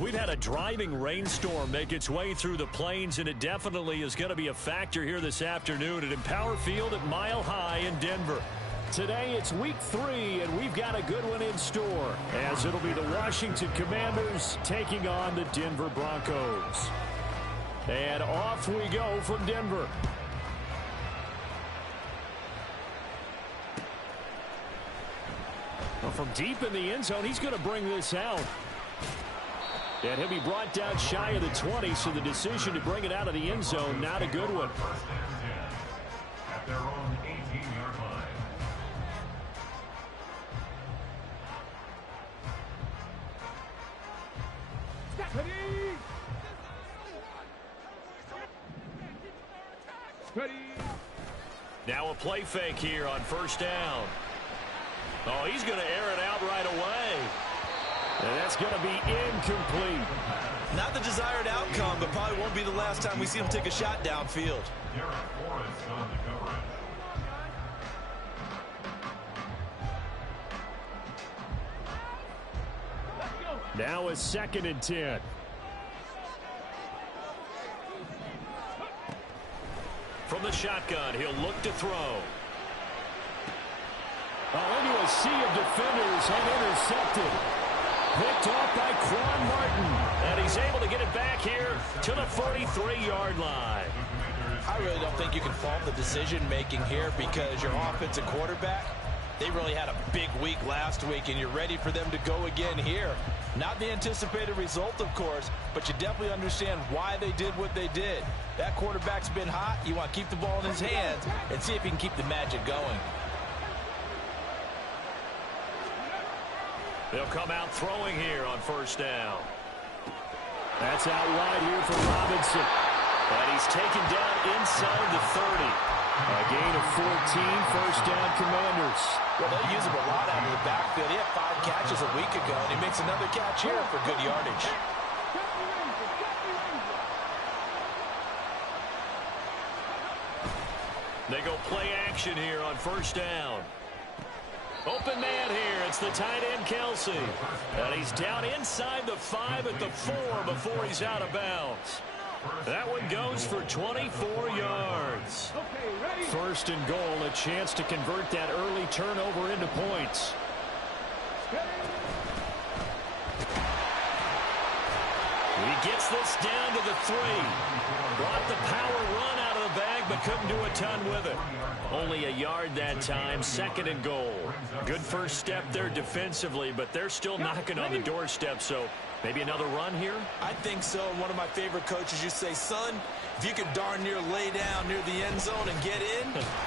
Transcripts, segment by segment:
We've had a driving rainstorm make its way through the plains, and it definitely is going to be a factor here this afternoon at Empower Field at Mile High in Denver. Today it's week 3, and we've got a good one in store, as it'll be the Washington Commanders taking on the Denver Broncos. And off we go from Denver. Well, from deep in the end zone, he's going to bring this out. And he'll be brought down shy of the 20, so the decision to bring it out of the end zone, not a good one. At their own 18-yard line. Now a play fake here on first down. Oh, he's going to air it out right away. And that's going to be incomplete. Not the desired outcome, but probably won't be the last time we see him take a shot downfield. Now a 2nd and 10. From the shotgun, he'll look to throw. Into a sea of defenders and intercepted. Picked off by Quan Martin. And he's able to get it back here to the 43-yard line. I really don't think you can fault the decision-making here, because your offensive quarterback, they really had a big week last week, and you're ready for them to go again here. Not the anticipated result, of course, but you definitely understand why they did what they did. That quarterback's been hot. You want to keep the ball in his hands and see if he can keep the magic going. They'll come out throwing here on first down. That's out wide here for Robinson. And he's taken down inside the 30. A gain of 14, first down Commanders. Well, they use him a lot out of the backfield. He had 5 catches a week ago, and he makes another catch here for good yardage. They go play action here on first down. Open man here. It's the tight end, Kelsey. And he's down inside the 5 at the 4 before he's out of bounds. That one goes for 24 yards. First and goal, a chance to convert that early turnover into points. He gets this down to the 3. Brought the power run out of the bag, but couldn't do a ton with it. Only a yard that time, 2nd and goal. Good first step there defensively, but they're still knocking on the doorstep, so maybe another run here? I think so. One of my favorite coaches used to say, son, if you can darn near lay down near the end zone and get in,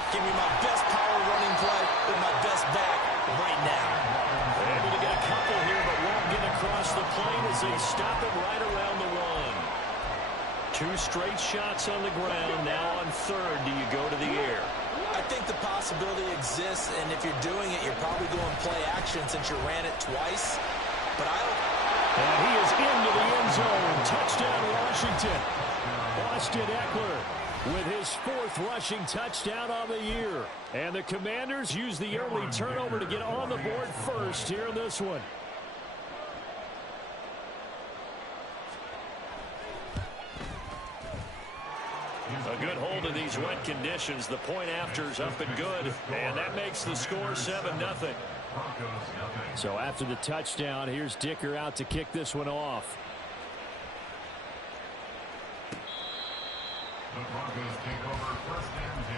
give me my best power running play with my best back right now. They're able to get a couple here, but won't get across the plane as they stop it right around the run. 2 straight shots on the ground. Now on 3rd, do you go to the air? I think the possibility exists, and if you're doing it, you're probably going play action since you ran it twice. But I don't... And he is into the end zone. Touchdown, Washington. Austin Eckler with his 4th rushing touchdown on the year. And the Commanders use the early turnover to get on the board first here in this one. A good hold in these wet conditions. The point after's up and good, and that makes the score 7-0. So after the touchdown, here's Dicker out to kick this one off. The Broncos take over 1st and 10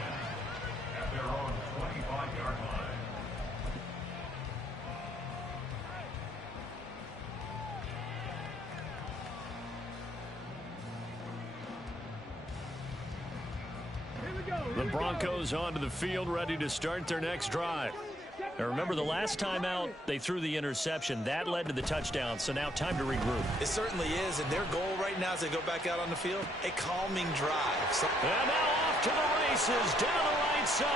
at their own 25-yard line. The Broncos onto the field, ready to start their next drive. Now remember, the last time out, they threw the interception. That led to the touchdown, so now time to regroup. It certainly is, and their goal right now as they go back out on the field, a calming drive. And now off to the races, down the right side.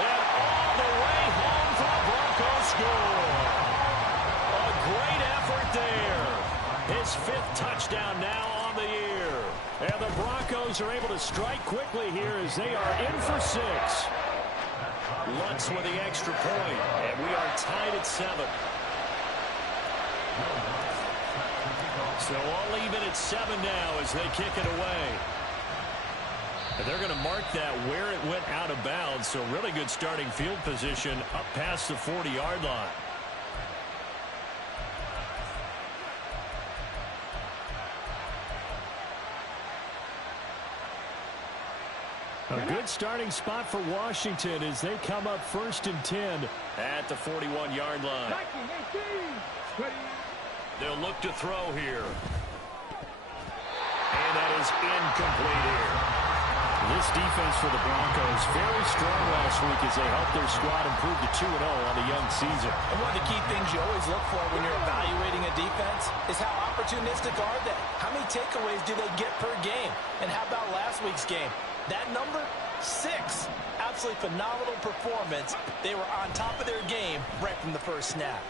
And all the way home for the Broncos score. A great effort there. His 5th touchdown now on the year. And the Broncos are able to strike quickly here as they are in for 6. Lutz with the extra point, and we are tied at 7. So all even at 7 now as they kick it away. And they're going to mark that where it went out of bounds, so really good starting field position up past the 40-yard line. A good starting spot for Washington as they come up 1st and 10 at the 41-yard line. They'll look to throw here. And that is incomplete here. This defense for the Broncos very strong last week as they helped their squad improve to 2-0 on the young season. And one of the key things you always look for when you're evaluating a defense is how opportunistic are they? How many takeaways do they get per game? And how about last week's game? That number, 6. Absolutely phenomenal performance. They were on top of their game right from the first snap.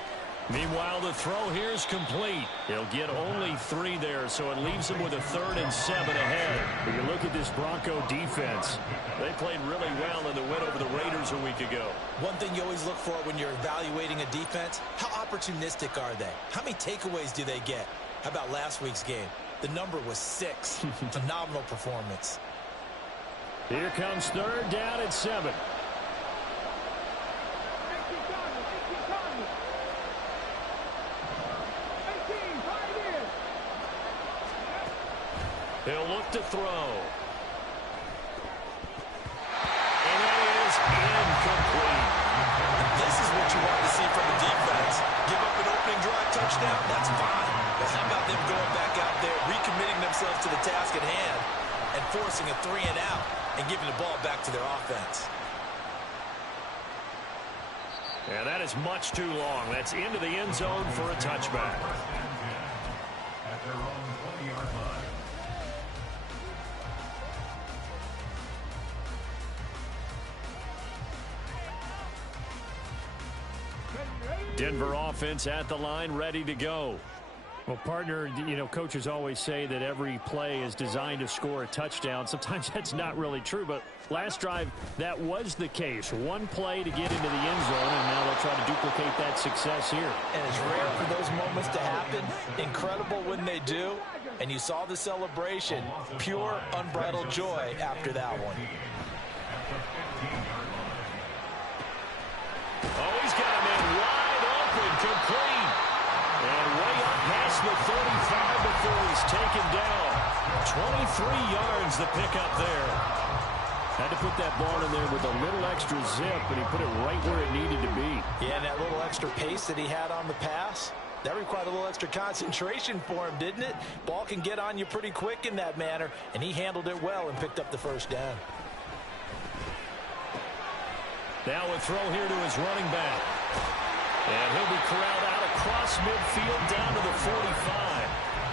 Meanwhile, the throw here is complete. He'll get only 3 there, so it leaves him with a 3rd and 7 ahead. When you look at this Bronco defense, they played really well in the win over the Raiders a week ago. One thing you always look for when you're evaluating a defense, how opportunistic are they? How many takeaways do they get? How about last week's game? The number was 6. Phenomenal performance. Here comes 3rd down at 7. He'll look to throw. And that is incomplete. This is what you want to see from the defense. Give up an opening drive touchdown, that's fine. But how about them going back out there, recommitting themselves to the task at hand, and forcing a 3 and out, and giving the ball back to their offense. And that is much too long. That's into the end zone for a touchback. At their own 20-yard line. Denver offense at the line, ready to go. Well, partner, you know, coaches always say that every play is designed to score a touchdown. Sometimes that's not really true, but last drive, that was the case. One play to get into the end zone, and now they'll try to duplicate that success here. And it's rare for those moments to happen. Incredible when they do. And you saw the celebration. Pure, unbridled joy after that one. Oh, he's got a man wide open, complete. And way up past the 35 before he's taken down. 23 yards the pickup there. Had to put that ball in there with a little extra zip, and he put it right where it needed to be. Yeah, and that little extra pace that he had on the pass, that required a little extra concentration for him, didn't it? Ball can get on you pretty quick in that manner, and he handled it well and picked up the first down. Now a throw here to his running back. And he'll be corralled out across midfield down to the 45.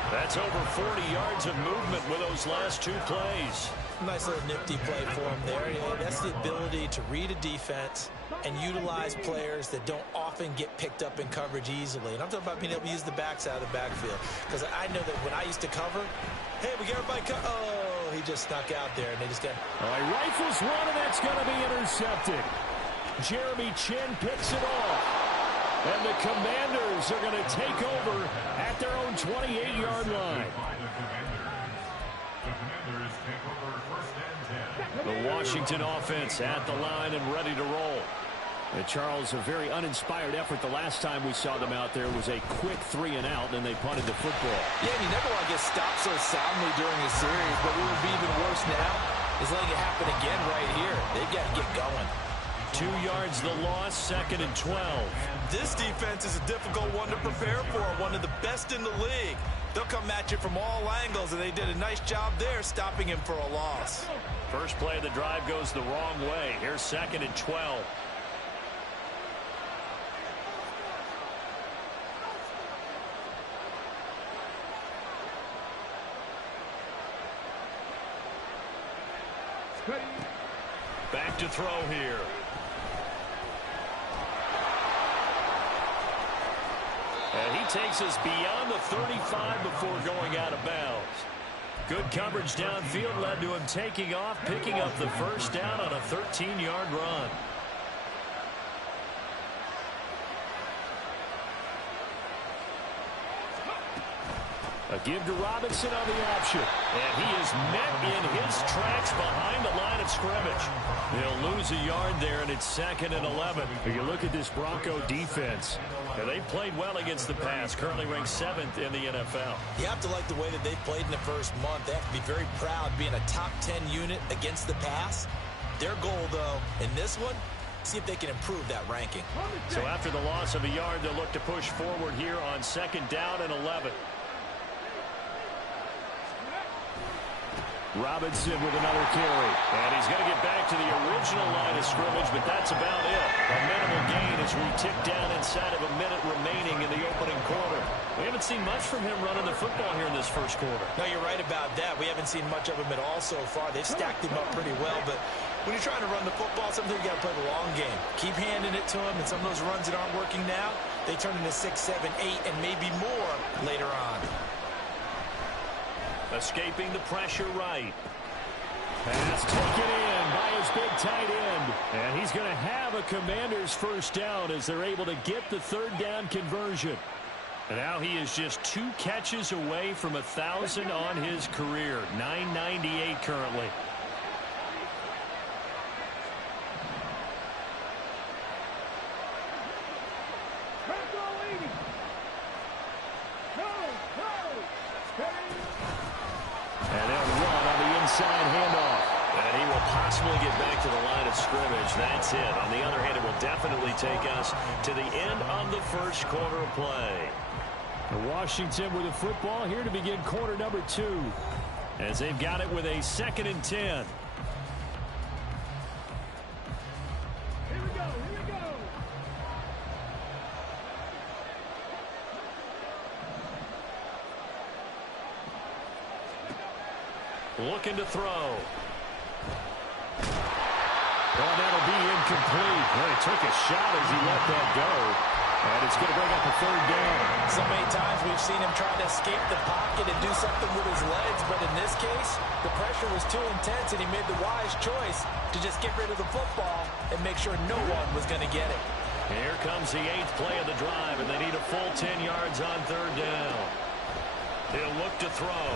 That's over 40 yards of movement with those last 2 plays. Nice little nifty play for him there. Yeah, that's the ability to read a defense and utilize players that don't often get picked up in coverage easily. And I'm talking about being able to use the backs out of the backfield. Because I know that when I used to cover, hey, we got everybody Oh, he just snuck out there, and they just got... All right, rifles one, and that's going to be intercepted. Jeremy Chin picks it off. And the Commanders are going to take over at their own 28-yard line. The Washington offense at the line and ready to roll. And Charles, a very uninspired effort. The last time we saw them out there was a quick 3-and-out, and they punted the football. Yeah, and you never want to get stopped so soundly during a series, but what would be even worse now is letting it happen again right here. They've got to get going. 2 yards the loss, 2nd and 12. This defense is a difficult one to prepare for, one of the best in the league. They'll come at you from all angles, and they did a nice job there stopping him for a loss. First play of the drive goes the wrong way. Here's 2nd and 12. Back to throw here. And he takes us beyond the 35 before going out of bounds. Good coverage downfield led to him taking off, picking up the first down on a 13-yard run. A give to Robinson on the option. And he is met in his tracks behind the line of scrimmage. They'll lose a yard there, and it's 2nd and 11. If you look at this Bronco defense, they played well against the pass, currently ranked 7th in the NFL. You have to like the way that they've played in the first month. They have to be very proud being a top 10 unit against the pass. Their goal, though, in this one, see if they can improve that ranking. So after the loss of a yard, they'll look to push forward here on 2nd down and 11. Robinson with another carry. And he's going to get back to the original line of scrimmage, but that's about it. A minimal gain as we tick down inside of a minute remaining in the opening quarter. We haven't seen much from him running the football here in this first quarter. No, you're right about that. We haven't seen much of him at all so far. They've stacked him up pretty well, but when you're trying to run the football, sometimes you got to play the long game. Keep handing it to him, and some of those runs that aren't working now, they turn into 6, 7, 8, and maybe more later on. Escaping the pressure right. Pass taken in by his big tight end. And he's going to have a Commander's first down as they're able to get the 3rd down conversion. And now he is just 2 catches away from 1,000 on his career. 998 currently. And they'll run on the inside handoff. And he will possibly get back to the line of scrimmage. That's it. On the other hand, it will definitely take us to the end of the first quarter of play. Washington with the football here to begin quarter number 2. As they've got it with a 2nd and 10. Here we go. Looking to throw. Well, that'll be incomplete. Well, he took a shot as he let that go. And it's going to bring up a 3rd down. So many times we've seen him try to escape the pocket and do something with his legs, but in this case, the pressure was too intense, and he made the wise choice to just get rid of the football and make sure no one was going to get it. Here comes the 8th play of the drive, and they need a full 10 yards on 3rd down. He'll look to throw.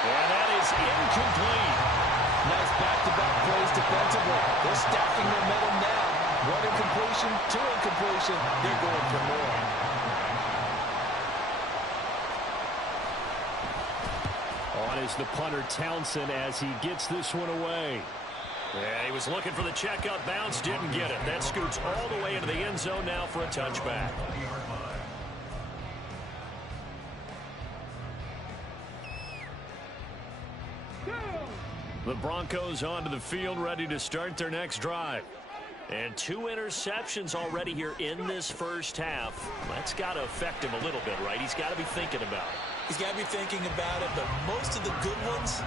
And that is incomplete. Nice back-to-back plays defensively. They're stacking momentum now. 1 incompletion, 2 incompletion. They're going for more. On is the punter Townsend as he gets this one away. Yeah, he was looking for the checkout bounce, didn't get it. That scoots all the way into the end zone now for a touchback. The Broncos onto the field, ready to start their next drive. And 2 interceptions already here in this first half. That's got to affect him a little bit, right? He's got to be thinking about it. He's got to be thinking about it, but most of the good ones,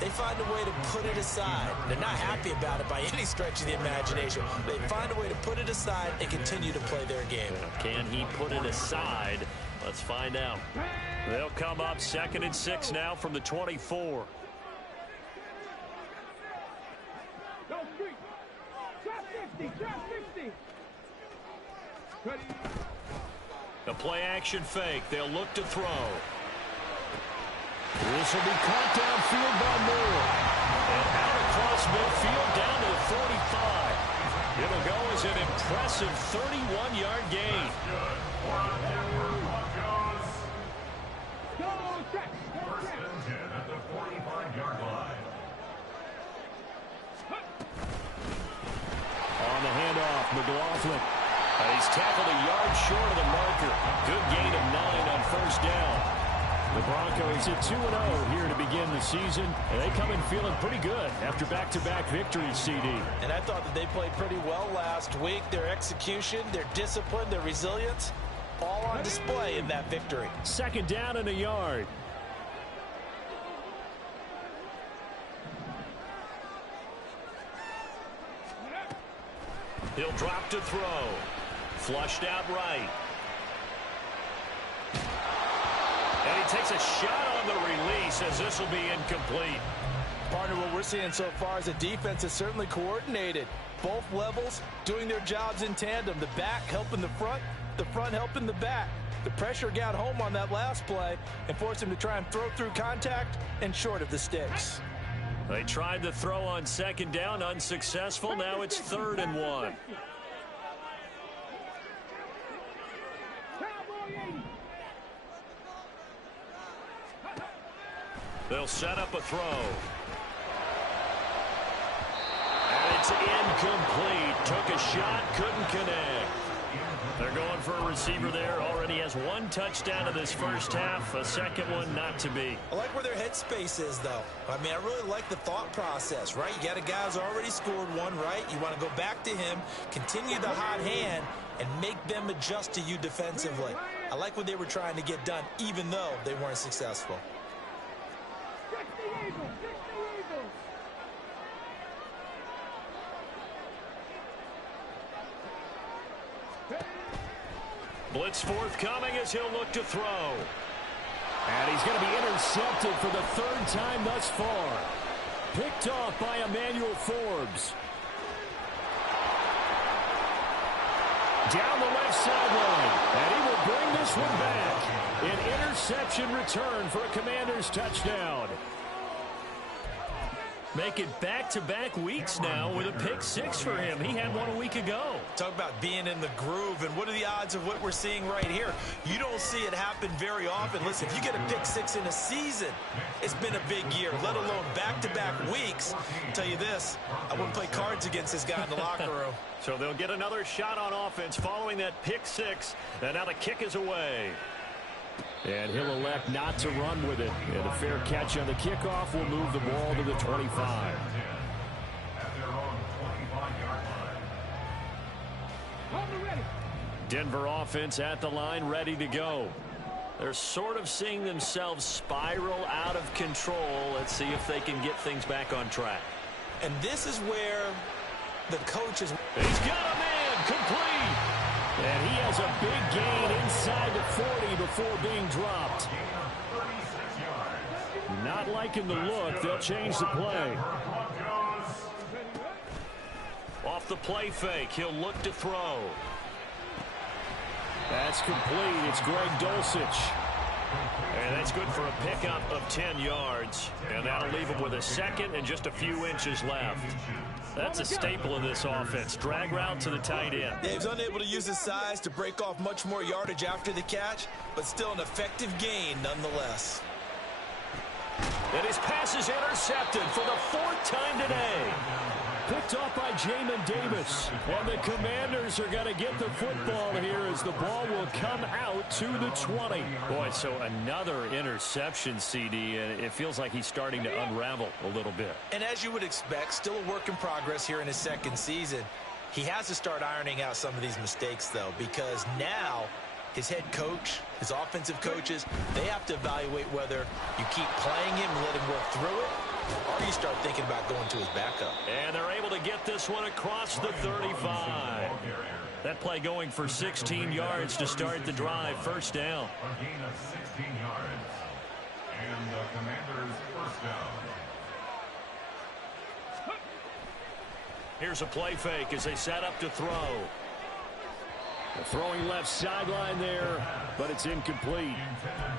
they find a way to put it aside. They're not happy about it by any stretch of the imagination. They find a way to put it aside and continue to play their game. Can he put it aside? Let's find out. They'll come up 2nd and 6 now from the 24. Go street. Drop 50. Drop 50. Ready. The play action fake. They'll look to throw. This will be caught downfield by Moore. And out across midfield down to the 45. It'll go as an impressive 31-yard gain. Go track. First and 10 at the 45-yard line. On the handoff, McLaughlin. He's tackled a yard short of the marker. Good gain of 9 on first down. The Broncos at 2-0 here to begin the season, and they come in feeling pretty good after back-to-back victories, CD. And I thought that they played pretty well last week. Their execution, their discipline, their resilience, all on display in that victory. 2nd down and a yard. He'll drop to throw. Flushed out right. And he takes a shot on the release as this will be incomplete. Partner, what we're seeing so far is the defense is certainly coordinated. Both levels doing their jobs in tandem. The back helping the front helping the back. The pressure got home on that last play and forced him to try and throw through contact and short of the sticks. They tried the throw on 2nd down, unsuccessful. Now it's 3rd and 1. They'll set up a throw. And it's incomplete. Took a shot, couldn't connect. They're going for a receiver there. Already has 1 touchdown in this first half. A second one not to be. I like where their headspace is, though. I mean, I really like the thought process, right? You got a guy who's already scored 1, right? You want to go back to him, continue the hot hand, and make them adjust to you defensively. I like what they were trying to get done, even though they weren't successful. Blitz forthcoming as he'll look to throw. And he's going to be intercepted for the 3rd time thus far. Picked off by Emmanuel Forbes. Down the left sideline. And he will bring this one back. An interception return for a Commanders touchdown. Make it back-to-back weeks now with a pick 6 for him. He had one a week ago. Talk about being in the groove, and what are the odds of what we're seeing right here? You don't see it happen very often. Listen, if you get a pick 6 in a season, it's been a big year, let alone back-to-back weeks. I'll tell you this, I wouldn't play cards against this guy in the locker room. So they'll get another shot on offense following that pick 6, and now the kick is away. And he'll elect not to run with it. And a fair catch on the kickoff will move the ball to the 25. Denver offense at the line, ready to go. They're sort of seeing themselves spiral out of control. Let's see if they can get things back on track. And this is where the coach is. He's got a man complete. And he has a big gain inside the 40 before being dropped. Not liking the look. They'll change the play. Off the play fake. He'll look to throw. That's complete. It's Greg Dulcich. And that's good for a pickup of 10 yards. And that'll leave him with a second and just a few inches left. That's a staple of this offense. Drag route to the tight end. Yeah, he's unable to use his size to break off much more yardage after the catch, but still an effective gain nonetheless. And his pass is intercepted for the 4th time today. Picked off by Jamin Davis. And the Commanders are going to get the football here as the ball will come out to the 20. Boy, so another interception, CD, and it feels like he's starting to unravel a little bit. And as you would expect, still a work in progress here in his second season. He has to start ironing out some of these mistakes, though, because now his head coach, his offensive coaches, they have to evaluate whether you keep playing him, let him work through it, or you start thinking about going to his backup. And they're able to get this one across the 35. That play going for 16 yards to start the drive. First down. A gain of 16 yards. And the Commanders' first down. Here's a play fake as they set up to throw. Throwing left sideline there, but it's incomplete.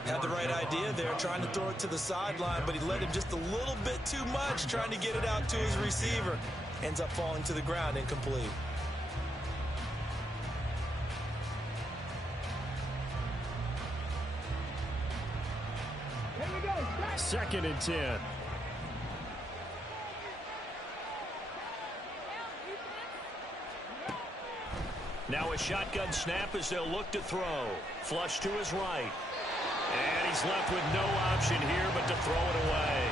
Had the right idea there, trying to throw it to the sideline, but he let him just a little bit too much, trying to get it out to his receiver. Ends up falling to the ground, incomplete. Here we go. Set. 2nd and 10. Now a shotgun snap as they'll look to throw. Flush to his right. And he's left with no option here but to throw it away.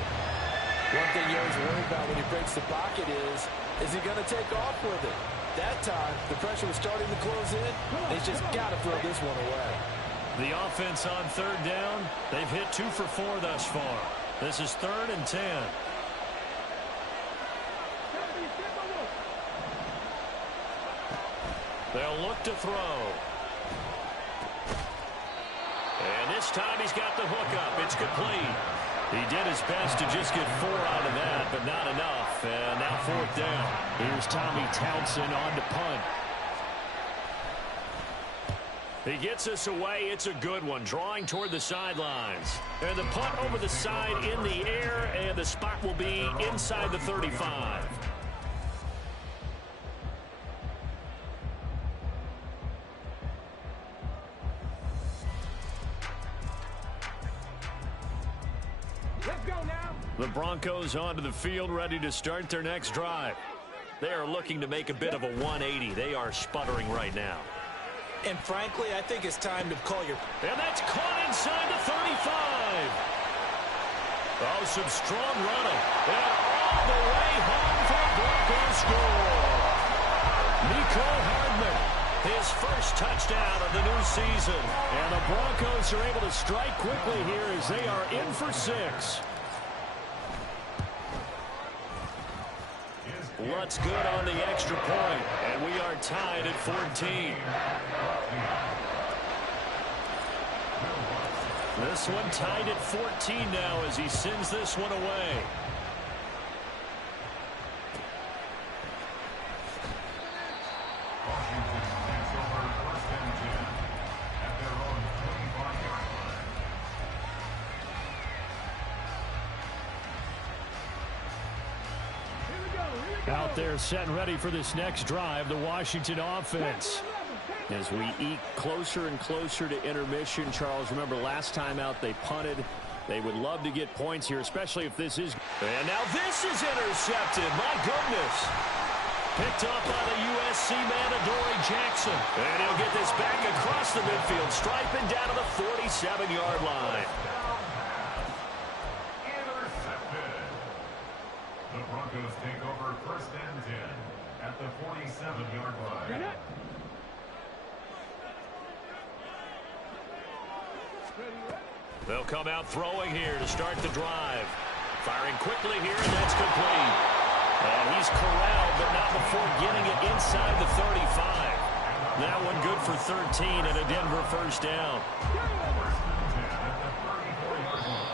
One thing you always worry about when he breaks the pocket is he going to take off with it? That time, the pressure was starting to close in. He's just got to throw this one away. The offense on 3rd down. They've hit 2 for 4 thus far. This is 3rd and 10. They'll look to throw. And this time he's got the hook up. It's complete. He did his best to just get 4 out of that, but not enough. And now 4th down. Here's Tommy Townsend on to punt. He gets us away. It's a good one. Drawing toward the sidelines. And the punt over the side in the air, and the spot will be inside the 35. Let's go now. The Broncos onto the field, ready to start their next drive. They are looking to make a bit of a 180. They are sputtering right now. And frankly, I think it's time to call your... And that's caught inside the 35. Oh, some strong running. And all the way home for a Broncos score. Nico Hardman, his first touchdown of the new season. And the Broncos are able to strike quickly here as they are in for 6. Lutz good on the extra point, and we are tied at 14. This one tied at 14 now as he sends this one away. Washington takes over 1st and 10 at their own 25-yard line. Here we go. Here we go. Out there set and ready for this next drive, the Washington offense. As we eke closer and closer to intermission, Charles, remember last time out they punted. They would love to get points here, especially if this is... And now this is intercepted. My goodness. Picked up by the USC man, Adoree Jackson. And he'll get this back across the midfield stripe and down to the 47-yard line. Intercepted. The Broncos take over 1st and 10 at the 47-yard line. They'll come out throwing here to start the drive. Firing quickly here, and that's complete. And he's corralled, but not before getting it inside the 35. That one good for 13 and a Denver first down.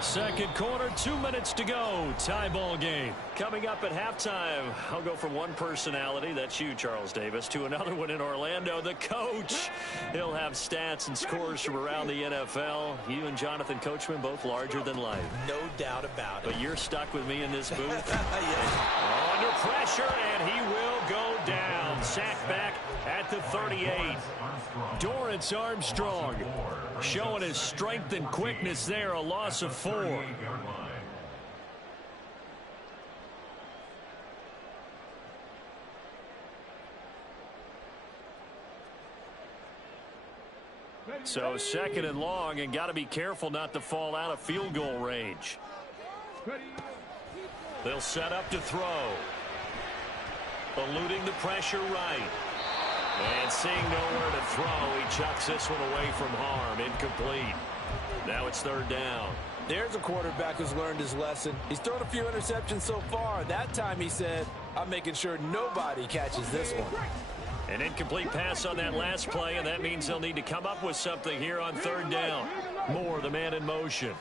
2nd quarter, 2 minutes to go. Tie ball game. Coming up at halftime, I'll go from one personality, that's you, Charles Davis, to another one in Orlando, the coach. He'll have stats and scores from around the NFL. You and Jonathan Coachman both larger than life. No doubt about it. But you're stuck with me in this booth. Yes. Under pressure, and he will go down. Sacked back at the 38. Dorrance Armstrong Showing his strength and quickness there, a loss of 4. So 2nd and long, and got to be careful not to fall out of field goal range. They'll set up to throw. Eluding the pressure right. And seeing nowhere to throw, he chucks this one away from harm. Incomplete. Now it's third down. There's a quarterback who's learned his lesson. He's thrown a few interceptions so far. That time he said, I'm making sure nobody catches this one. An incomplete pass on that last play, and that means they'll need to come up with something here on third down. Moore, the man in motion.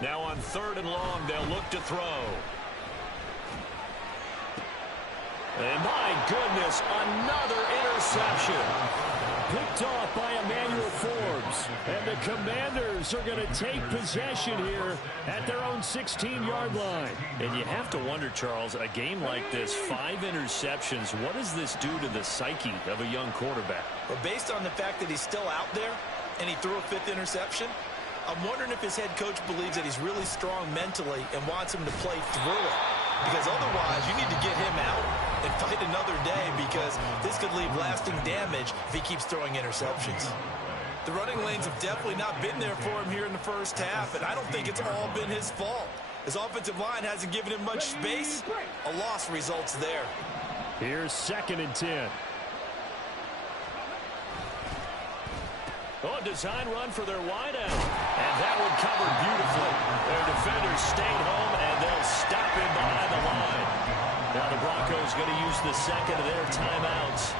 Now on third and long, they'll look to throw. And my goodness, another interception. Picked off by Emmanuel Forbes. And the Commanders are going to take possession here at their own 16-yard line. And you have to wonder, Charles, a game like this, 5 interceptions, what does this do to the psyche of a young quarterback? Well, based on the fact that he's still out there and he threw a 5th interception, I'm wondering if his head coach believes that he's really strong mentally and wants him to play through it. Because otherwise, you need to get him out and fight another day, because this could leave lasting damage if he keeps throwing interceptions. The running lanes have definitely not been there for him here in the first half, and I don't think it's all been his fault. His offensive line hasn't given him much space. A loss results there. Here's 2nd and 10. Oh, design run for their wideout. And that one covered beautifully. Their defenders stayed home, and they'll stop him behind the line. Now the Broncos going to use the second of their timeouts.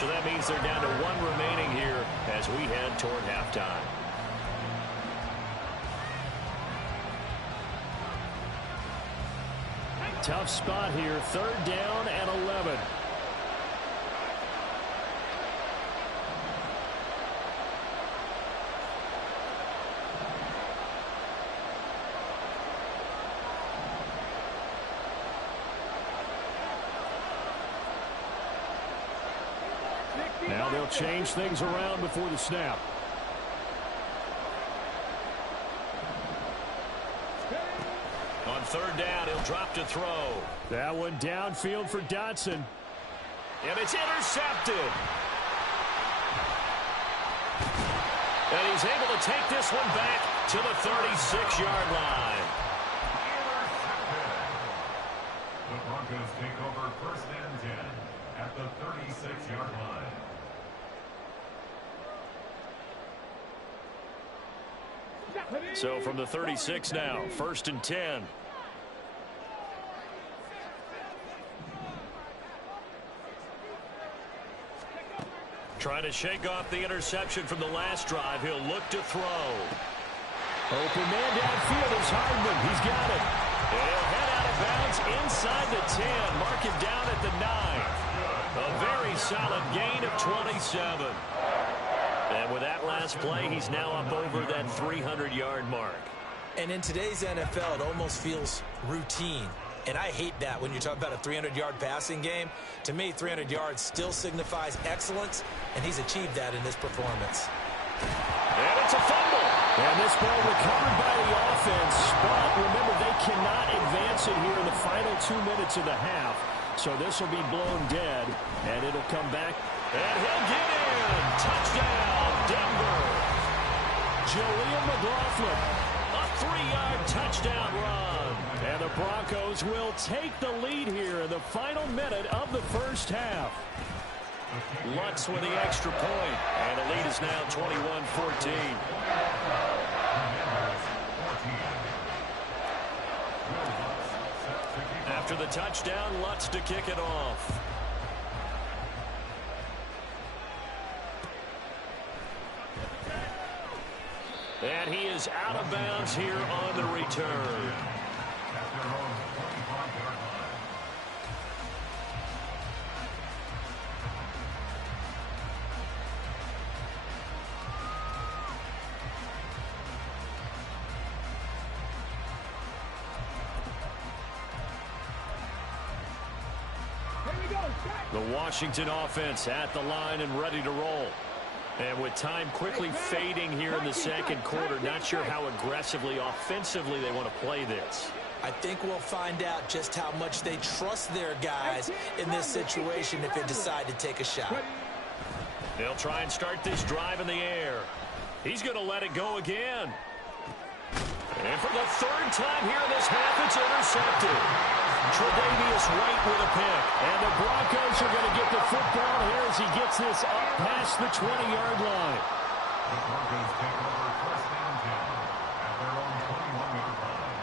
So that means they're down to 1 remaining here as we head toward halftime. Tough spot here. 3rd down and 11. Now they'll change things around before the snap. On 3rd down, he'll drop to throw. That one downfield for Dotson. And it's intercepted. And he's able to take this one back to the 36-yard line. The Broncos take over 1st and 10 at the 36-yard line. So from the 36 now, 1st and 10. Trying to shake off the interception from the last drive. He'll look to throw. Open man downfield is Hardman. He's got it. And he'll head out of bounds inside the 10. Mark him down at the 9. A very solid gain of 27. And with that last play, he's now up over that 300-yard mark. And in today's NFL, it almost feels routine. And I hate that when you talk about a 300-yard passing game. To me, 300 yards still signifies excellence, and he's achieved that in this performance. And it's a fumble. And this ball recovered by the offense. But remember, they cannot advance it here in the final 2 minutes of the half. So this will be blown dead, and it'll come back. And he'll get in. Touchdown, Denver. Julian McLaughlin, a 3-yard touchdown run. And the Broncos will take the lead here in the final minute of the first half. Lutz with the extra point, and the lead is now 21-14. After the touchdown, Lutz to kick it off. And he is out of bounds here on the return. The Washington offense at the line and ready to roll. And with time quickly fading here in the second quarter, not sure how aggressively, offensively they want to play this. I think we'll find out just how much they trust their guys in this situation if they decide to take a shot. They'll try and start this drive in the air. He's going to let it go again. And for the 3rd time here in this half, it's intercepted. Tre'Davious White with a pick. And the Broncos are going to get the football here as he gets this up past the 20-yard line. The Broncos take over first and 10 at their own 21-yard line.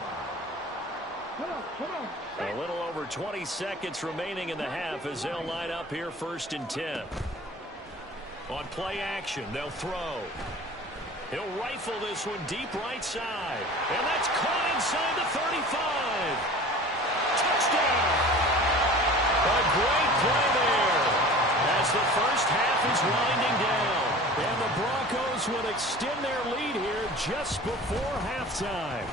Come on. A little over 20 seconds remaining in the half as they'll line up here first and 10. On play action, they'll throw. He'll rifle this one deep right side. And that's caught inside the 35. Touchdown! A great play there as the first half is winding down. And the Broncos will extend their lead here just before halftime.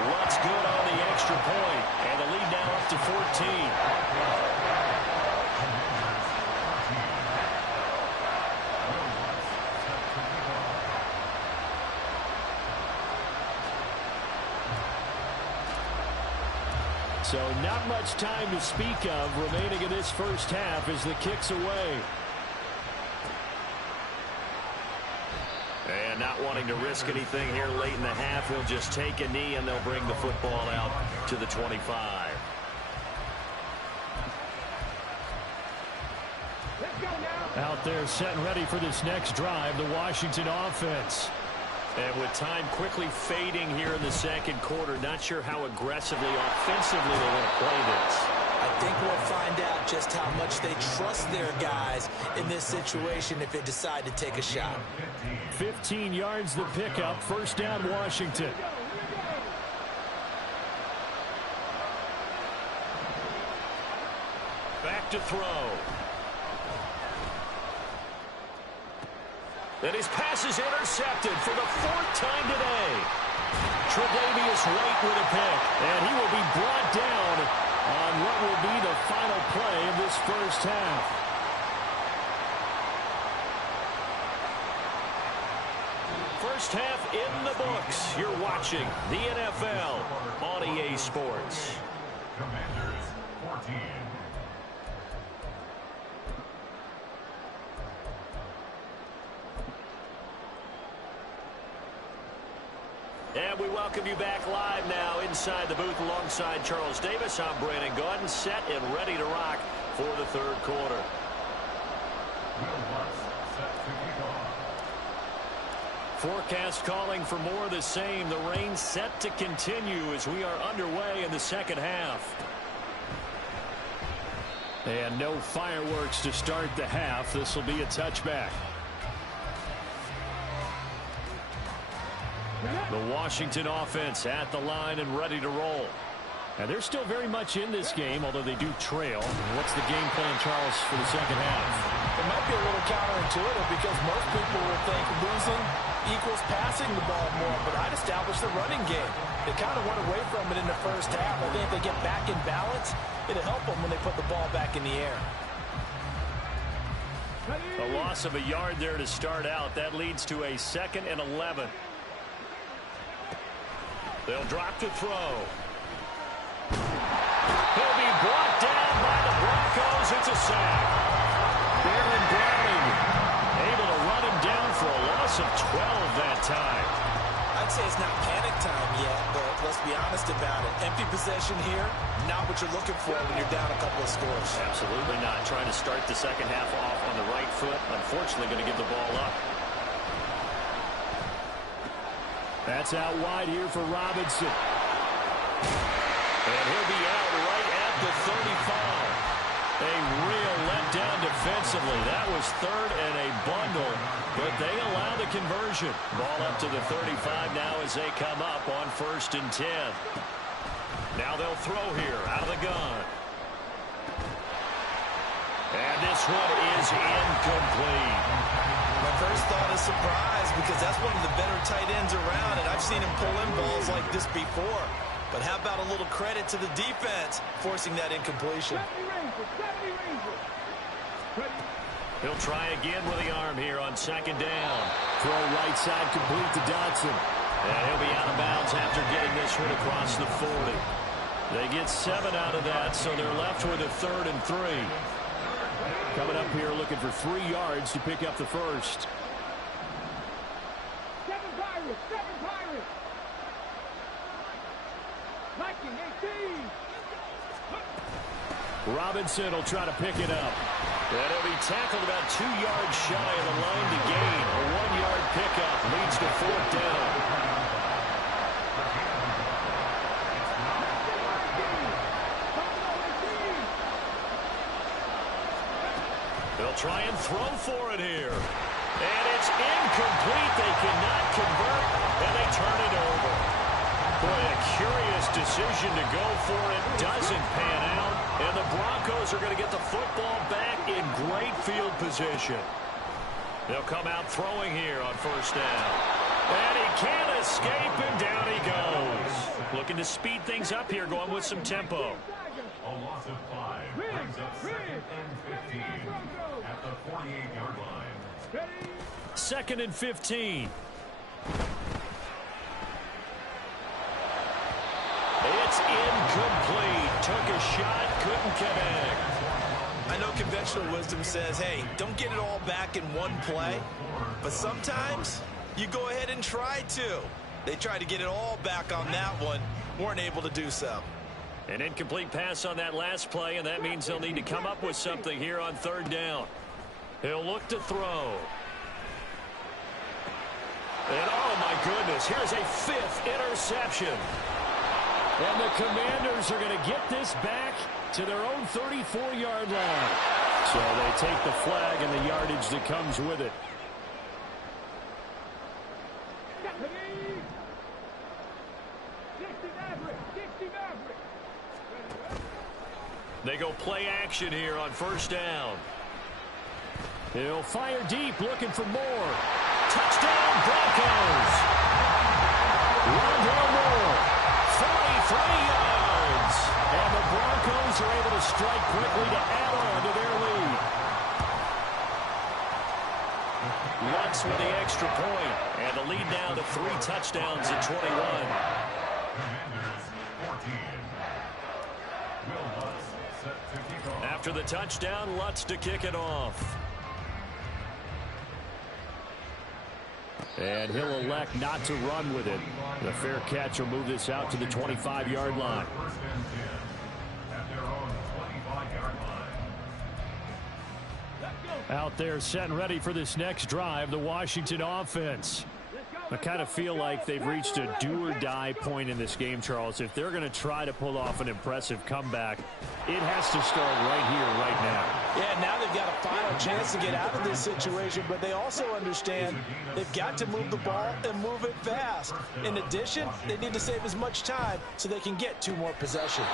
What's good on the extra point, and the lead now up to 14. So not much time to speak of remaining in this first half as the kick's away. And not wanting to risk anything here late in the half, he'll just take a knee and they'll bring the football out to the 25. Let's go now. Out there set and ready for this next drive, the Washington offense. And with time quickly fading here in the second quarter, not sure how aggressively, offensively they want to play this. I think we'll find out just how much they trust their guys in this situation if they decide to take a shot. 15 yards the pickup, first down Washington. Back to throw. And his pass is intercepted for the fourth time today. Tre'Davious White with a pick. And he will be brought down on what will be the final play of this first half. First half in the books. You're watching the NFL on EA Sports. Commanders 14. And we welcome you back live now inside the booth alongside Charles Davis. I'm Brandon Gaudin, set and ready to rock for the third quarter. Will Lutz set to kick off. Forecast calling for more of the same. The rain set to continue as we are underway in the second half. And no fireworks to start the half. This will be a touchback. The Washington offense at the line and ready to roll. And they're still very much in this game, although they do trail. What's the game plan, Charles, for the second half? It might be a little counterintuitive because most people will think losing equals passing the ball more, but I'd establish the running game. They kind of went away from it in the first half. I think if they get back in balance, it'll help them when they put the ball back in the air. A loss of a yard there to start out. That leads to a 2nd and 11. They'll drop to throw. He'll be brought down by the Broncos. It's a sack. Baron Browning able to run him down for a loss of 12 that time. I'd say it's not panic time yet, but let's be honest about it. Empty possession here, not what you're looking for when you're down a couple of scores. Absolutely not. Trying to start the second half off on the right foot. Unfortunately, going to give the ball up. That's out wide here for Robinson. And he'll be out right at the 35. A real letdown defensively. That was third and a bundle, but they allow the conversion. Ball up to the 35 now as they come up on 1st and 10. Now they'll throw here out of the gun. And this one is incomplete. My first thought is surprise because that's one of the better tight ends around, and I've seen him pull in balls like this before. But how about a little credit to the defense forcing that incompletion? He'll try again with the arm here on 2nd down. Throw right side complete to Dotson. And he'll be out of bounds after getting this one across the 40. They get 7 out of that, so they're left with a 3rd and 3. Coming up here looking for 3 yards to pick up the first. 7 Pirates, 7 Pirates. Viking 18. Robinson will try to pick it up. And he'll be tackled about 2 yards shy of the line to gain. A 1-yard pickup leads to 4th down. They'll try and throw for it here. And it's incomplete. They cannot convert, and they turn it over. Boy, a curious decision to go for it. Doesn't pan out. And the Broncos are going to get the football back in great field position. They'll come out throwing here on 1st down. And he can't escape, and down he goes. Looking to speed things up here, going with some tempo. A loss of 5 brings up 2nd and 15 at the 48-yard line. 2nd and 15. It's incomplete. Took a shot, couldn't connect. I know conventional wisdom says, hey, don't get it all back in one play. But sometimes you go ahead and try to. They tried to get it all back on that one. Weren't able to do so. An incomplete pass on that last play, and that means they'll need to come up with something here on 3rd down. He'll look to throw. And oh my goodness, here's a 5th interception. And the Commanders are going to get this back to their own 34-yard line. So they take the flag and the yardage that comes with it. They go play action here on 1st down. He'll fire deep, looking for more. Touchdown, Broncos! Rondale Moore, 43 yards. And the Broncos are able to strike quickly to add on to their lead. Lutz with the extra point, and the lead now to 3 touchdowns at 21. Commanders 14. Will Lutz set to kick off. After the touchdown, Lutz to kick it off. And he'll elect not to run with it. The fair catch will move this out to the 25-yard line. 1st and 10 at their own 25-yard line. Out there set and ready for this next drive, the Washington offense. I kind of feel like they've reached a do-or-die point in this game, Charles. If they're going to try to pull off an impressive comeback, it has to start right here, right now. Yeah, now they've got a final chance to get out of this situation, but they also understand they've got to move the ball and move it fast. In addition, they need to save as much time so they can get 2 more possessions.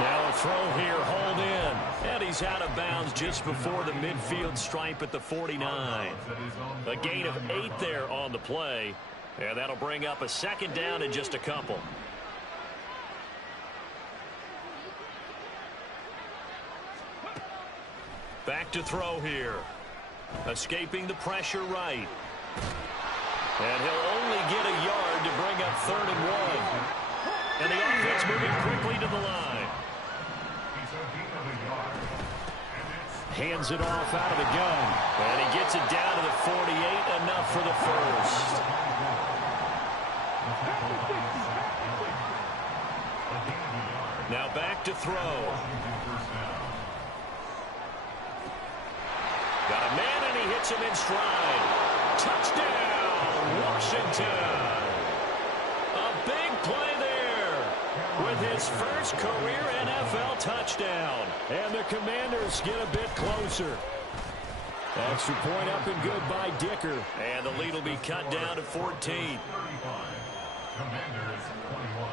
Now a throw here, hauled in. And he's out of bounds just before the midfield stripe at the 49. A gain of 8 there on the play. And that'll bring up a 2nd down in just a couple. Back to throw here. Escaping the pressure right. And he'll only get a yard to bring up 3rd and 1. And the offense moving quickly to the line. Hands it off out of the gun. And he gets it down to the 48. Enough for the first. Now back to throw. Got a man, and he hits him in stride. Touchdown, Washington. A big play there with his first career NFL touchdown. And the Commanders get a bit closer. Extra point up and good by Dicker. And the lead will be cut down to 14. 35. Commanders 21.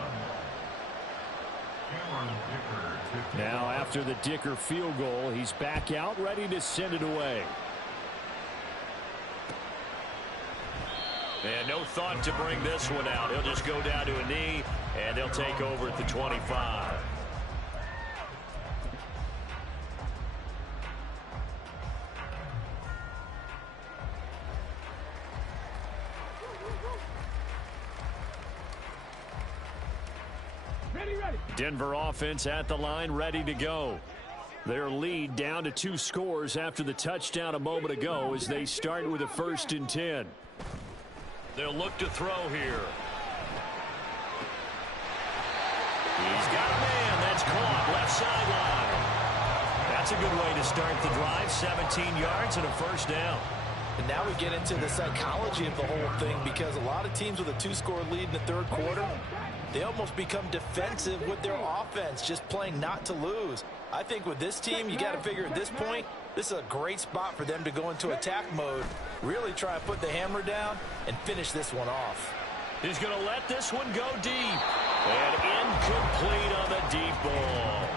Now after the Dicker field goal, he's back out ready to send it away. And no thought to bring this one out. He'll just go down to a knee, and they'll take over at the 25. Denver offense at the line, ready to go. Their lead down to 2 scores after the touchdown a moment ago as they start with a 1st and 10. They'll look to throw here. He's got a man. That's caught left sideline. That's a good way to start the drive. 17 yards and a first down. And now we get into the psychology of the whole thing, because a lot of teams with a 2-score lead in the third quarter, they almost become defensive with their offense, just playing not to lose. I think with this team, you got to figure at this point, this is a great spot for them to go into attack mode, really try to put the hammer down and finish this one off. He's going to let this one go deep. And incomplete on the deep ball.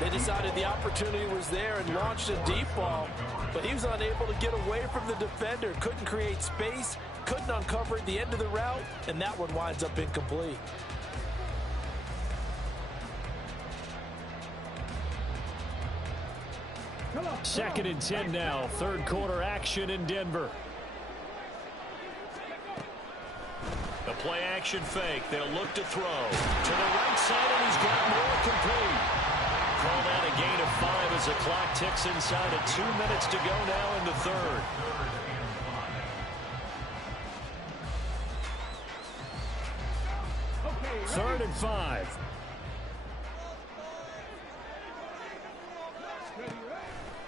They decided the opportunity was there and launched a deep ball, but he was unable to get away from the defender, couldn't create space, couldn't uncover at the end of the route, and that one winds up incomplete. Second and 10 now. Third quarter action in Denver. The play action fake. They'll look to throw. To the right side, and he's got more complete. Call that a gain of 5 as the clock ticks inside of 2 minutes to go now in the third. Third and 5.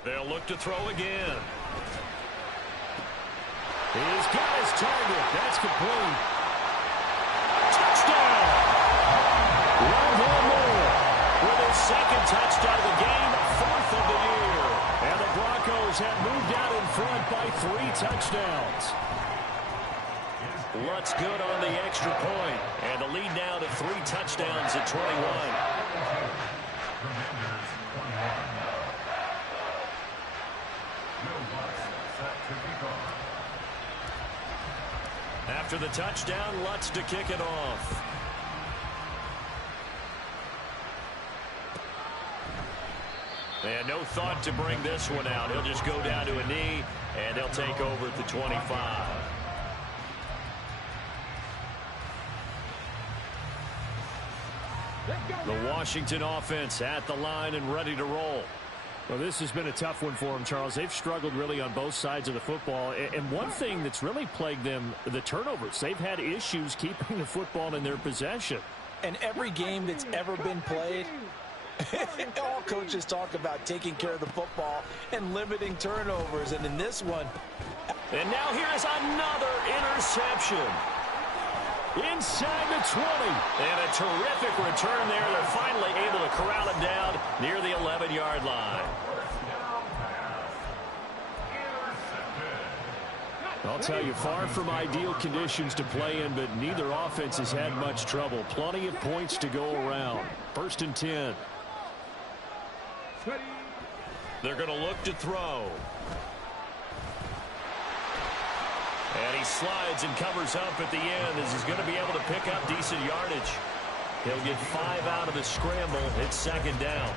They'll look to throw again. He's got his target. That's complete. Touchdown! One more. With his second touchdown of the game, 4th of the year. And the Broncos have moved out in front by 3 touchdowns. Lutz good on the extra point. And the lead now to 3 touchdowns at 21. After the touchdown, Lutz to kick it off. And no thought to bring this one out. He'll just go down to a knee, and they'll take over at the 25. The Washington offense at the line and ready to roll. Well, this has been a tough one for them, Charles. They've struggled really on both sides of the football. And one thing that's really plagued them, the turnovers. They've had issues keeping the football in their possession. And every game that's ever been played, all coaches talk about taking care of the football and limiting turnovers. And in this one, and now here is another interception. Inside the 20. And a terrific return there. They're finally able to corral him down near the 11-yard line. I'll tell you, far from ideal conditions to play in, but neither offense has had much trouble. Plenty of points to go around. First and 10. They're going to look to throw. And he slides and covers up at the end as he's going to be able to pick up decent yardage. He'll get 5 out of the scramble. It's second down.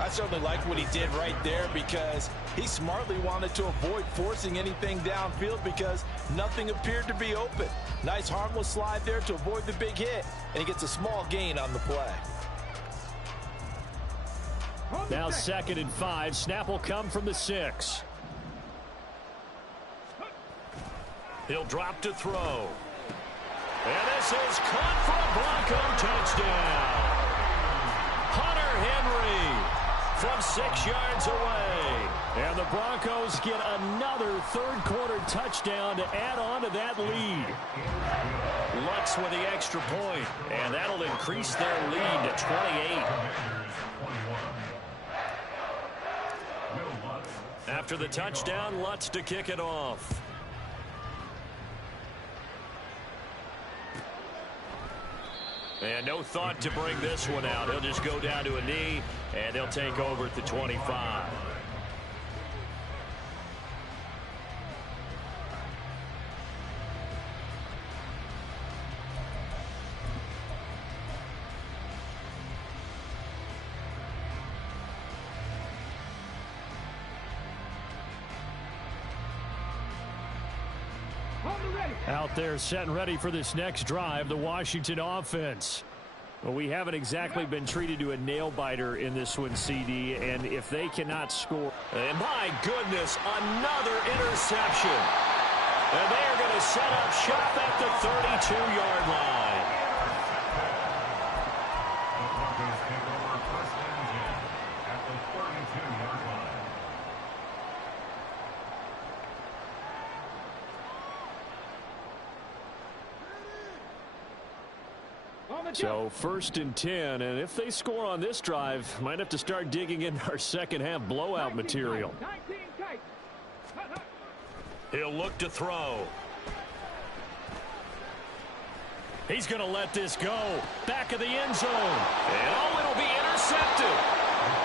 I certainly like what he did right there, because he smartly wanted to avoid forcing anything downfield because nothing appeared to be open. Nice harmless slide there to avoid the big hit, and he gets a small gain on the play. Now second and 5. Snap will come from the 6. He'll drop to throw. And this is caught for a Bronco touchdown. Hunter Henry from 6 yards away. And the Broncos get another third-quarter touchdown to add on to that lead. Lutz with the extra point, and that'll increase their lead to 28. After the touchdown, Lutz to kick it off. And no thought to bring this one out. He'll just go down to a knee, and they'll take over at the 25. Out there set and ready for this next drive, the Washington offense. Well, we haven't exactly been treated to a nail-biter in this one, CD, and if they cannot score. And my goodness, another interception. And they are going to set up shop at the 32-yard line. The Broncos take over first and 10 at the 32-yard line. So 1st and 10, and if they score on this drive, might have to start digging into our second half blowout material. He'll look to throw. He's going to let this go. Back of the end zone. And oh, it'll be intercepted.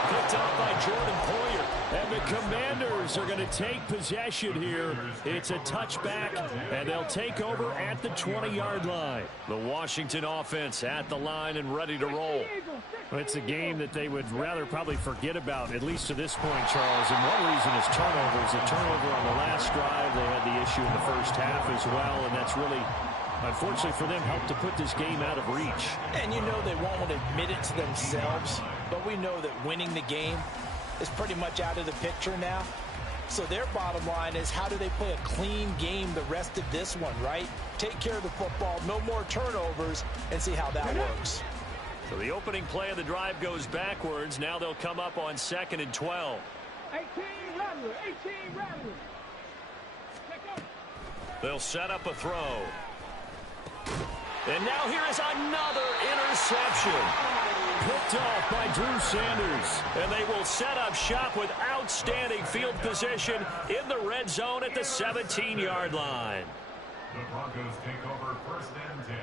Picked off by Jordan Poyer. And the Commanders are going to take possession here. It's a touchback, and they'll take over at the 20-yard line. The Washington offense at the line and ready to roll. It's a game that they would rather probably forget about, at least to this point, Charles. And one reason is turnovers. A turnover on the last drive. They had the issue in the first half as well, and that's really, unfortunately for them, helped to put this game out of reach. And you know they won't admit it to themselves, but we know that winning the game is pretty much out of the picture now. So their bottom line is, how do they play a clean game the rest of this one, right? Take care of the football, no more turnovers, and see how that works. So the opening play of the drive goes backwards. Now they'll come up on 2nd and 12. 18 Rattler, 18 Rattler. They'll set up a throw. And now here is another interception. Picked off by Drew Sanders. And they will set up shop with outstanding field position in the red zone at the 17-yard line. The Broncos take over 1st and 10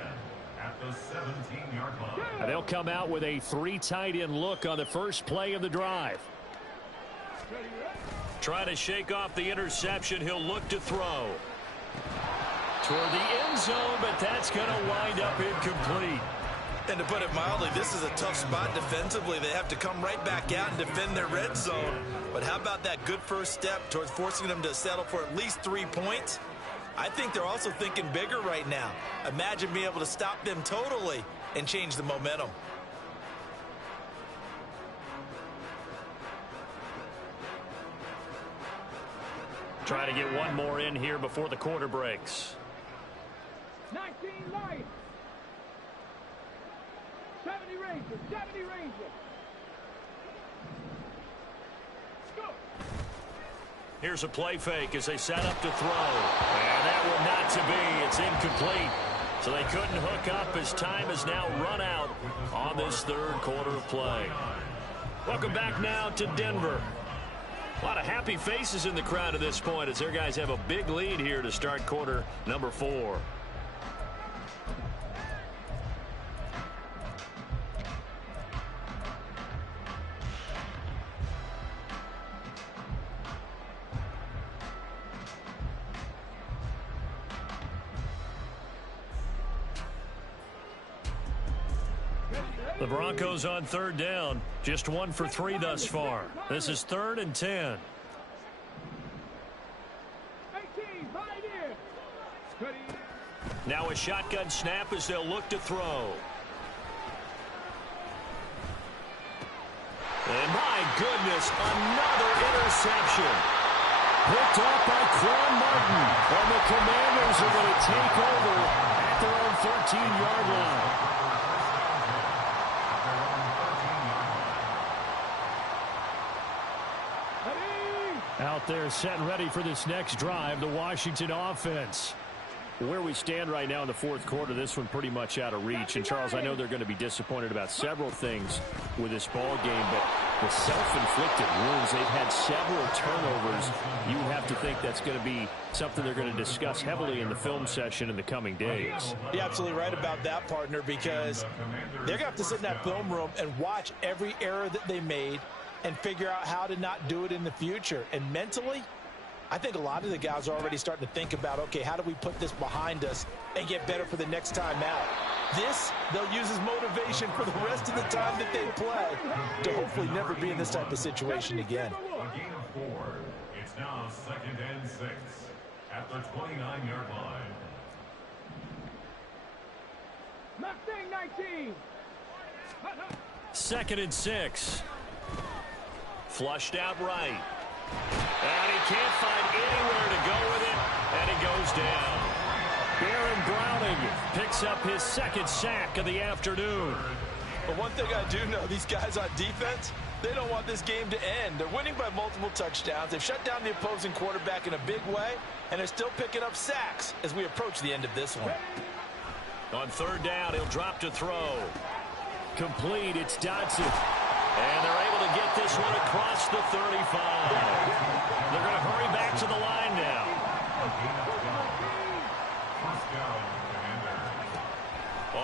at the 17-yard line. And they'll come out with a 3 tight end look on the first play of the drive. Trying to shake off the interception. He'll look to throw toward the end zone, but that's going to wind up incomplete. And to put it mildly, this is a tough spot defensively. They have to come right back out and defend their red zone. But how about that good first step towards forcing them to settle for at least 3 points? I think they're also thinking bigger right now. Imagine being able to stop them totally and change the momentum. Trying to get one more in here before the quarter breaks. 19 Lions. 70 Rangers, 70 Rangers. Go. Here's a play fake as they set up to throw. And that one not to be. It's incomplete. So they couldn't hook up as time has now run out on this third quarter of play. Welcome back now to Denver. A lot of happy faces in the crowd at this point as their guys have a big lead here to start quarter number 4. The Broncos on 3rd down. Just 1 for 3 thus far. This is 3rd and 10. 18, Pioneer. Now a shotgun snap as they'll look to throw. And my goodness, another interception. Picked off by Quan Martin. And the Commanders are going to take over at their own 13-yard line. Out there set and ready for this next drive, the Washington offense. Where we stand right now in the 4th quarter, this one pretty much out of reach. And, Charles, I know they're going to be disappointed about several things with this ball game, but the self-inflicted wounds, they've had several turnovers. You would have to think that's going to be something they're going to discuss heavily in the film session in the coming days. You're absolutely right about that, partner, because they're going to have to sit in that film room and watch every error that they made and figure out how to not do it in the future. And mentally, I think a lot of the guys are already starting to think about, okay, how do we put this behind us and get better for the next time out? This, they'll use as motivation for the rest of the time that they play to hopefully never be in this type of situation again. A gain of 4. It's now 2nd and 6 at the 29-yard line. Mustang 19. 2nd and 6. Flushed out right. And he can't find anywhere to go with it, and it goes down. Baron Browning picks up his 2nd sack of the afternoon. But one thing I do know, these guys on defense, they don't want this game to end. They're winning by multiple touchdowns. They've shut down the opposing quarterback in a big way, and they're still picking up sacks as we approach the end of this one. On third down, he'll drop to throw. Complete. It's Dodson. And they're able to get this one across the 35. They're going to hurry back to the line now.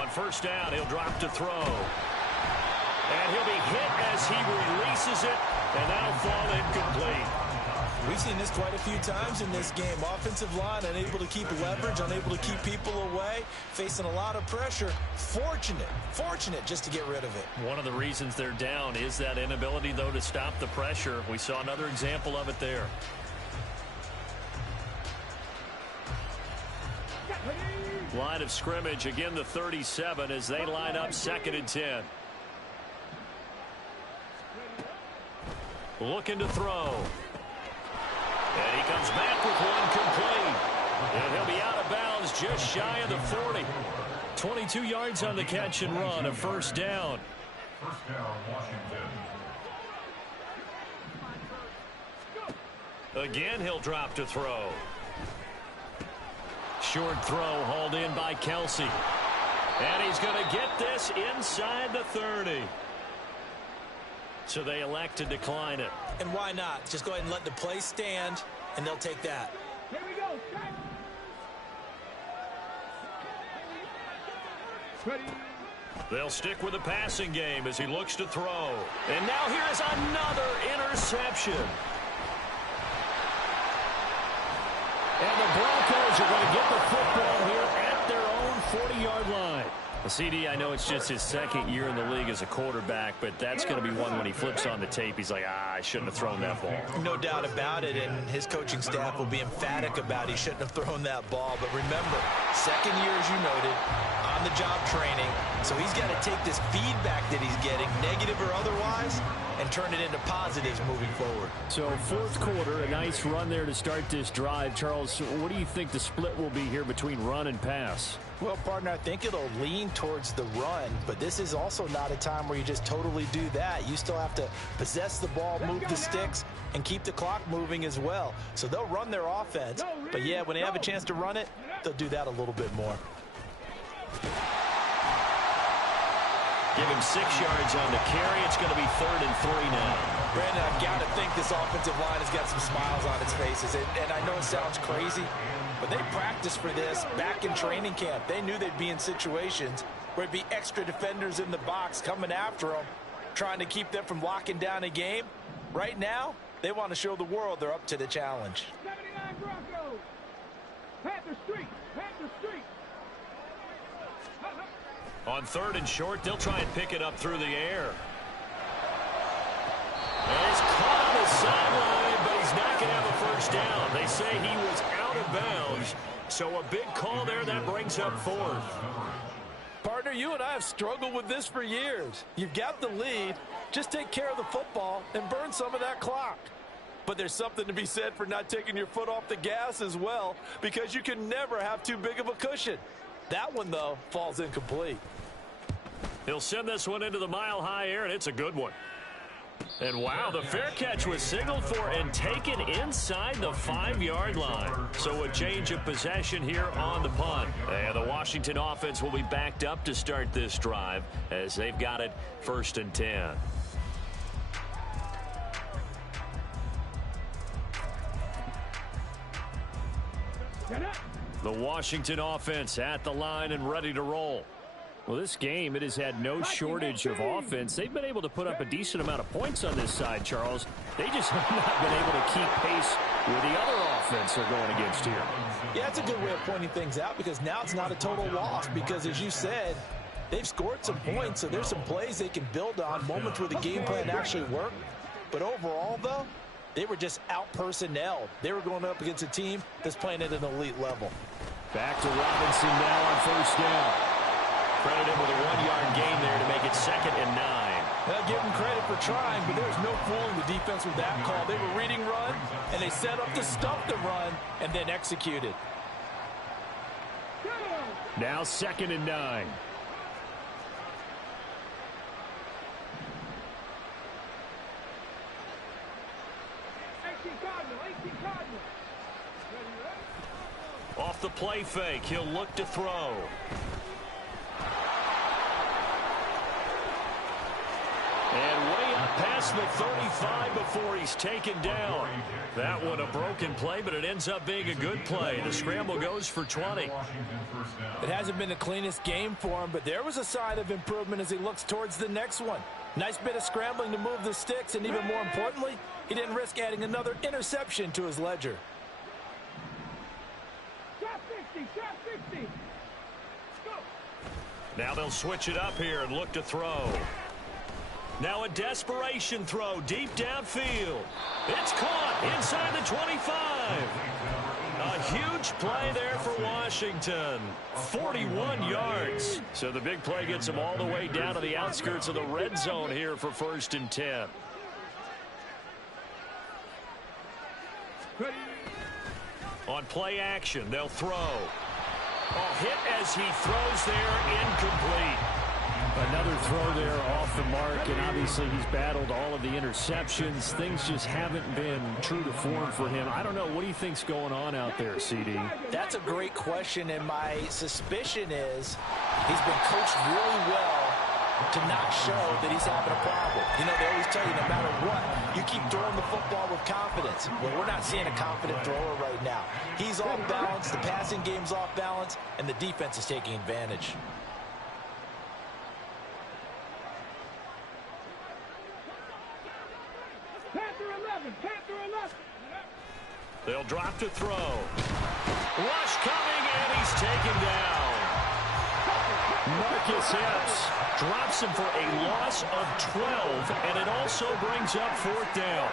On first down, he'll drop to throw. And he'll be hit as he releases it, and that'll fall incomplete. We've seen this quite a few times in this game. Offensive line unable to keep leverage, unable to keep people away, facing a lot of pressure. Fortunate just to get rid of it. One of the reasons they're down is that inability, though, to stop the pressure. We saw another example of it there. Line of scrimmage, again the 37 as they line up 2nd and 10. Looking to throw. And he comes back with one complete. And he'll be out of bounds just shy of the 40. 22 yards on the catch and run, a first down. First down, Washington. Again, he'll drop to throw. Short throw hauled in by Kelsey. And he's going to get this inside the 30. So they elect to decline it. And why not? Just go ahead and let the play stand, and they'll take that. Here we go. Ready. They'll stick with the passing game as he looks to throw. And now here is another interception. And the Broncos are going to get the football here at their own 40-yard line. CD, I know it's just his 2nd year in the league as a quarterback, but that's going to be one when he flips on the tape. He's like, I shouldn't have thrown that ball. No doubt about it, and his coaching staff will be emphatic about he shouldn't have thrown that ball. But remember, 2nd year, as you noted, on-the-job training. So he's got to take this feedback that he's getting, negative or otherwise, and turn it into positives moving forward. So 4th quarter, a nice run there to start this drive. Charles, what do you think the split will be here between run and pass? Well, partner, I think it'll lean towards the run, but this is also not a time where you just totally do that. You still have to possess the ball, move the sticks, and keep the clock moving as well. So they'll run their offense, but yeah, when they have a chance to run it, they'll do that a little bit more. Give him 6 yards on the carry. It's going to be 3rd and 3 now. Brandon, I've got to think this offensive line has got some smiles on its faces. And I know it sounds crazy, but they practiced for this back in training camp. They knew they'd be in situations where it'd be extra defenders in the box coming after them, trying to keep them from locking down a game. Right now, they want to show the world they're up to the challenge. 79 Broncos. Panther Street. Panther Street. On 3rd and short, they'll try and pick it up through the air. And he's caught on the sideline, but he's not going to have a first down. They say he was out of bounds. So a big call there that brings up 4th. Partner, you and I have struggled with this for years. You've got the lead. Just take care of the football and burn some of that clock. But there's something to be said for not taking your foot off the gas as well, because you can never have too big of a cushion. That one, though, falls incomplete. He'll send this one into the mile-high air, and it's a good one. And, wow, the fair catch was signaled for and taken inside the 5-yard line. So a change of possession here on the punt. And the Washington offense will be backed up to start this drive as they've got it 1st and 10. The Washington offense at the line and ready to roll. Well, this game, it has had no shortage of offense. They've been able to put up a decent amount of points on this side, Charles. They just have not been able to keep pace with the other offense they're going against here. Yeah, that's a good way of pointing things out, because now it's not a total loss, because as you said, they've scored some points, so there's some plays they can build on, moments where the game plan actually worked. But overall, though, they were just out-personnelled. They were going up against a team that's playing at an elite level. Back to Robinson now on first down. Credited with a 1-yard gain there to make it 2nd and 9. I'll give them credit for trying, but there's no fooling the defense with that call. They were reading run, and they set up to stop the run, and then executed. Now 2nd and 9. Off the play fake, he'll look to throw. Past the 35 before he's taken down. That one a broken play, but it ends up being a good play. The scramble goes for 20. It hasn't been the cleanest game for him, but there was a sign of improvement as he looks towards the next one. Nice bit of scrambling to move the sticks, and even more importantly, he didn't risk adding another interception to his ledger. Shot 60, shot 60. Go. Now they'll switch it up here and look to throw. Now a desperation throw deep downfield. It's caught inside the 25. A huge play there for Washington. 41 yards. So the big play gets them all the way down to the outskirts of the red zone here for 1st and 10. On play action, they'll throw. Oh, hit as he throws there, incomplete. Another throw there off the mark, and obviously he's battled all of the interceptions. Things just haven't been true to form for him. I don't know. What do you think's going on out there, CD? That's a great question, and my suspicion is he's been coached really well to not show that he's having a problem. You know, they always tell you no matter what, you keep throwing the football with confidence. Well, we're not seeing a confident thrower right now. He's off balance, the passing game's off balance, and the defense is taking advantage. Panther 11. They'll drop to throw. Rush coming, and he's taken down. Marcus Epps drops him for a loss of 12, and it also brings up 4th down.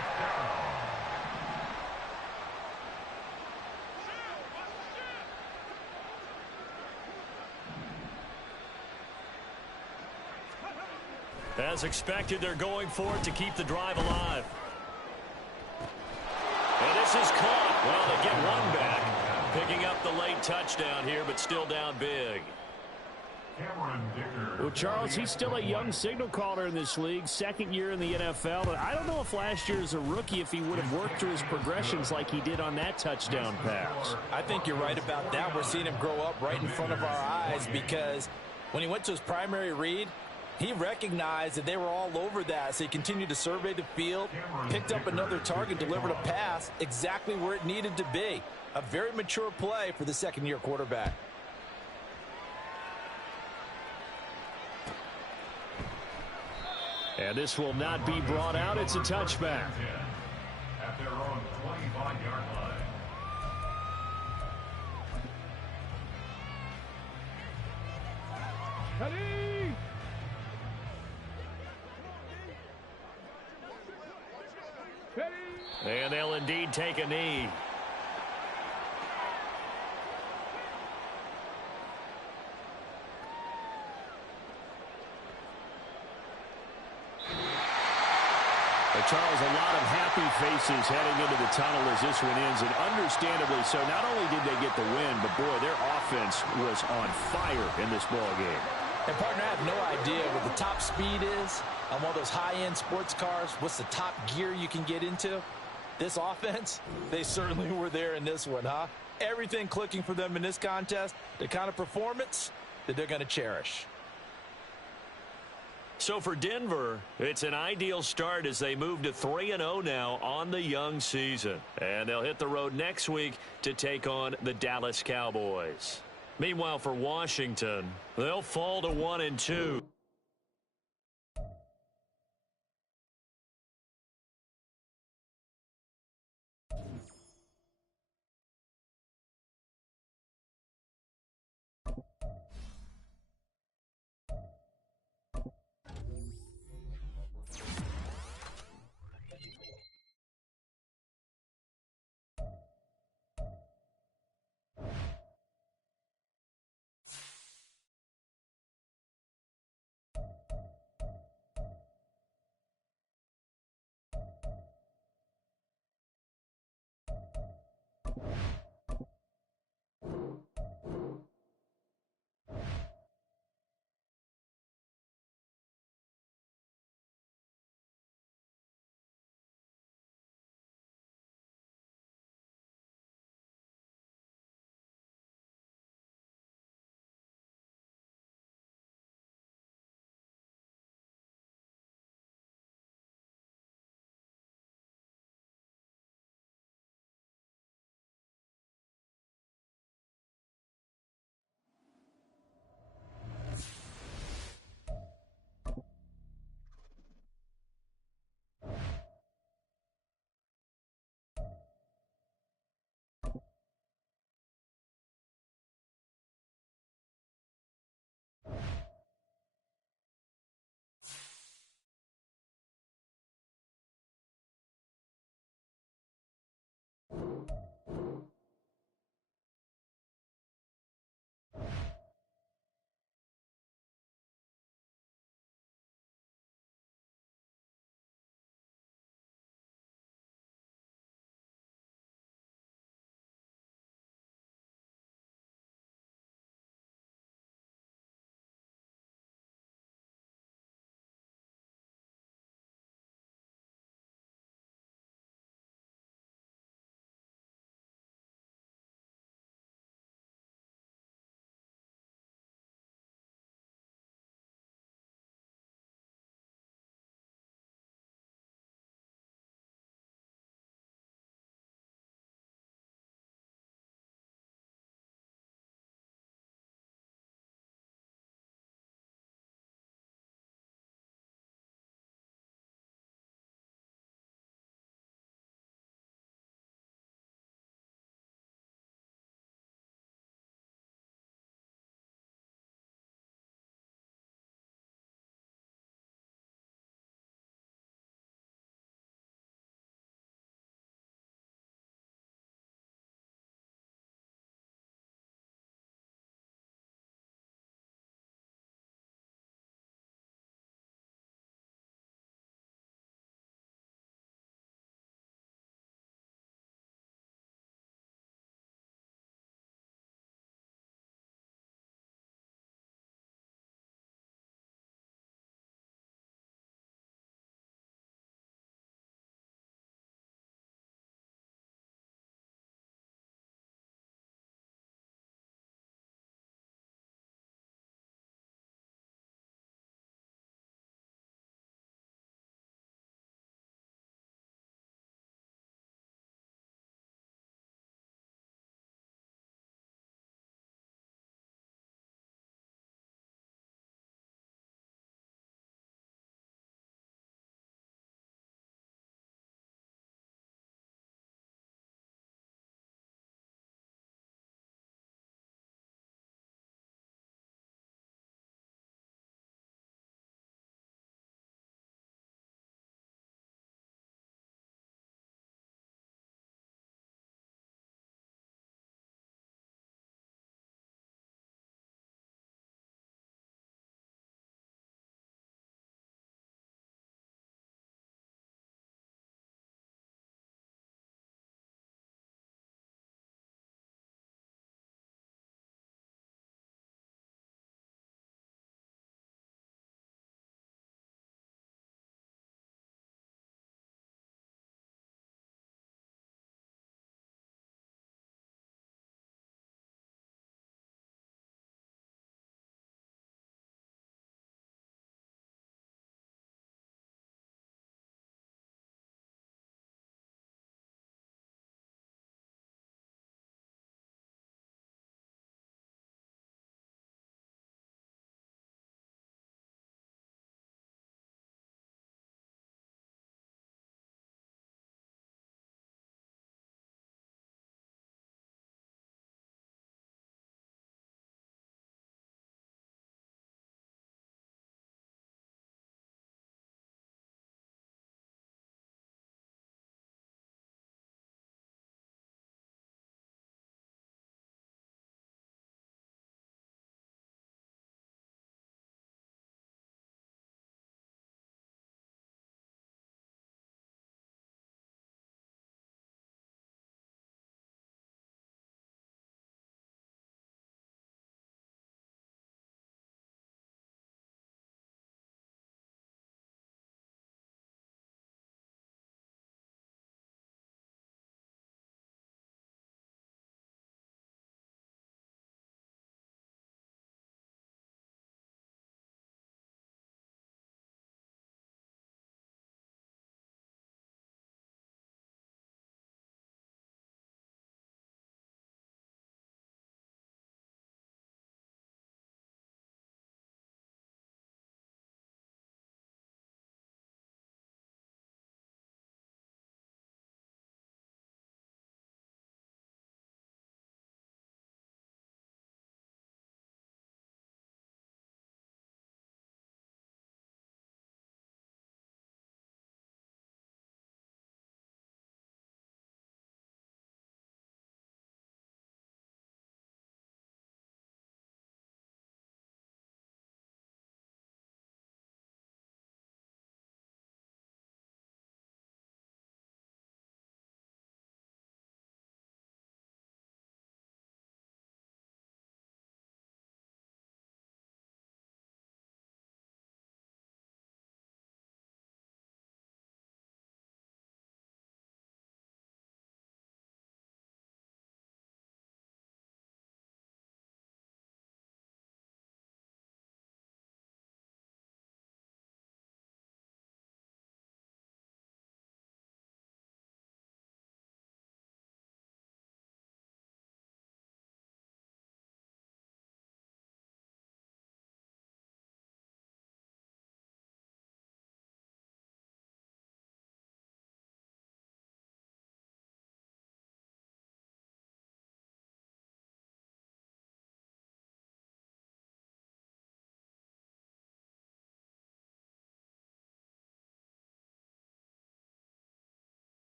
As expected, they're going for it to keep the drive alive. And this is caught. Well, they get one back. Picking up the late touchdown here, but still down big. Well, Charles, he's still a young signal caller in this league, 2nd year in the NFL. But I don't know if last year as a rookie, if he would have worked through his progressions like he did on that touchdown pass. I think you're right about that. We're seeing him grow up right in front of our eyes because when he went to his primary read, he recognized that they were all over that, so he continued to survey the field, picked up another target, delivered a pass exactly where it needed to be. A very mature play for the 2nd-year quarterback. And this will not be brought out. It's a touchback. At their own 25-yard line. Ready. And they'll indeed take a knee. Charles, a lot of happy faces heading into the tunnel as this one ends, and understandably so. Not only did they get the win, but boy, their offense was on fire in this ball game. And partner, I have no idea what the top speed is on one of those high-end sports cars. What's the top gear you can get into? This offense, they certainly were there in this one, huh? Everything clicking for them in this contest, the kind of performance that they're going to cherish. So for Denver, it's an ideal start as they move to 3-0 now on the young season. And they'll hit the road next week to take on the Dallas Cowboys. Meanwhile, for Washington, they'll fall to 1-2.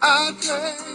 I